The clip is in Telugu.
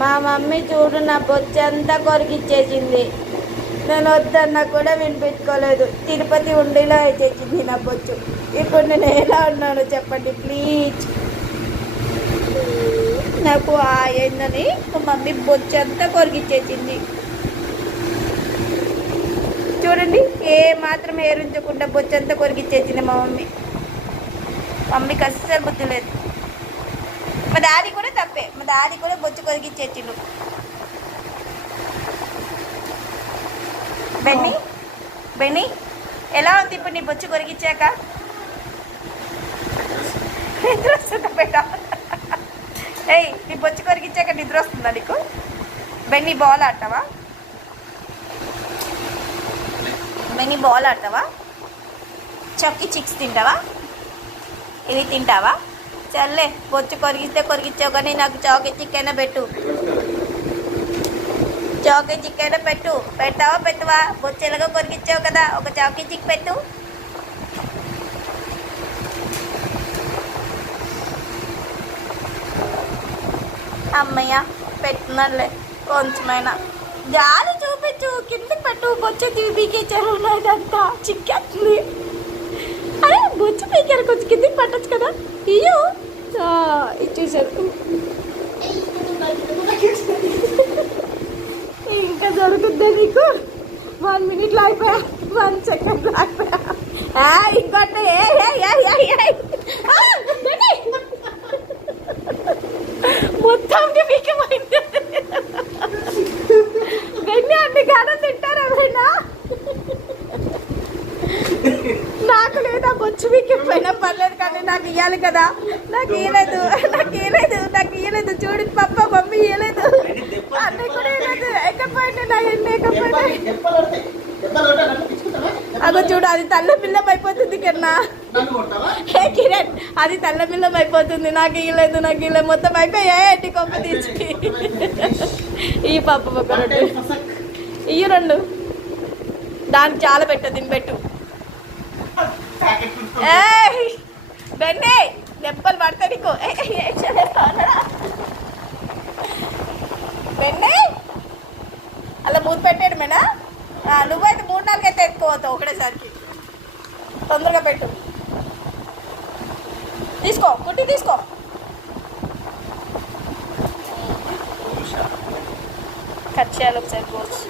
మా మమ్మీ చూడు నా బొచ్చంతా కొరికిచ్చేసింది. నేను వద్దన్నా కూడా వినిపించుకోలేదు. తిరుపతి ఉండిలో వేసేసింది నా బొచ్చు. ఇప్పుడు నేను ఎలా ఉన్నాను చెప్పండి ప్లీజ్. నాకు ఏందని మా మమ్మీ బొచ్చంతా కొరికిచ్చేసింది. చూడండి ఏ మాత్రం ఏరుంచకుండా బొచ్చంతా కొరికిచ్చేసింది మా మమ్మీ. మమ్మీకి అస్సలు బుద్ధి లేదు. మా డాడీ కూడా తప్పే. మా డాడీ కూడా బొచ్చు కొరికిచ్చేసిండు. బెన్నీ బెన్నీ ఎలా ఉంది ఇప్పుడు నీ బొచ్చు కొరికిచ్చాక? నిద్ర వస్తుందా బేట? ఏయ్ నీ బొచ్చు కొరికిచ్చాక నిద్ర వస్తుందా నీకు? బెన్నీ బాల్ ఆడతావా? బెన్నీ బాల్ ఆడతావా? చక్కి చిక్స్ తింటావా? ఇది తింటావా? చల్లే బొచ్చు కొరికిస్తే కొరికిచ్చావు కానీ నాకు చౌకీ చికెన్ పెట్టు. చౌకీ చికెన్ పెట్టు. పెట్టావా పెట్టవా? బొచ్చు ఎలాగో కొరికిచ్చావు కదా, ఒక చౌకీ చిక్ పెట్టు. అమ్మయ్య పెట్టున్నాడులే కొంచెమైనా. జాలి చూపించు, కిందకి పెట్టు. బొచ్చు పీకే చెరువుదంతా చిక్కేస్తుంది. అరే బొచ్చు పీకారు, కొంచెం కిందకి పట్టచ్చు కదా. ఇయ్యో ఇచ్చేసారు. ఇంకా దొరుకుద్దా నీకు? 1 minute అయిపోయా, 1 second అయిపోయా. ఇంకోటి మొత్తం పీకపోయింది. వెన్నీ అన్ని గానం తింటారు ఎవరైనా? నాకు లేదా బొచ్చు పీకిపోయినా పర్లేదు కానీ నాకు ఇవ్వాలి కదా. నాకు ఇవ్వలేదు, నాకు ఇవ్వలేదు, నాకు ఇవ్వలేదు. చూడు పప్ప మమ్మీ ఇవ్వలేదు, అన్నీ కూడా ఇవ్వలేదు. ఎక్కపోయింది నా ఎన్ని ఎక్కపోయింది. అగో చూడు అది తల్ల పిల్లం అయిపోతుంది కన్నా. హే కిరణ్ అది తల్ల పిల్లం అయిపోతుంది. నాకు ఇవ్వలేదు, నాకు ఇవ్వలేదు. మొత్తం అయిపోయా ఎట్టి కొమ్మ తీసి. ఈ పప్పు పక్క ఇయ్యి 2. దానికి చాలా పెట్టు, దీన్ని పెట్టు. బెన్నీ దెబ్బలు పడతా నీకు. బెన్నీ అలా మూత పెట్టాడు మేనా. నువ్వైతే 3-4 అయితే ఎత్తుకోవతావు ఒకటేసరికి. తొందరగా పెట్టు. తీసుకో కుట్టి తీసుకో. కట్ చేయాలి ఒకసారి కోర్స్.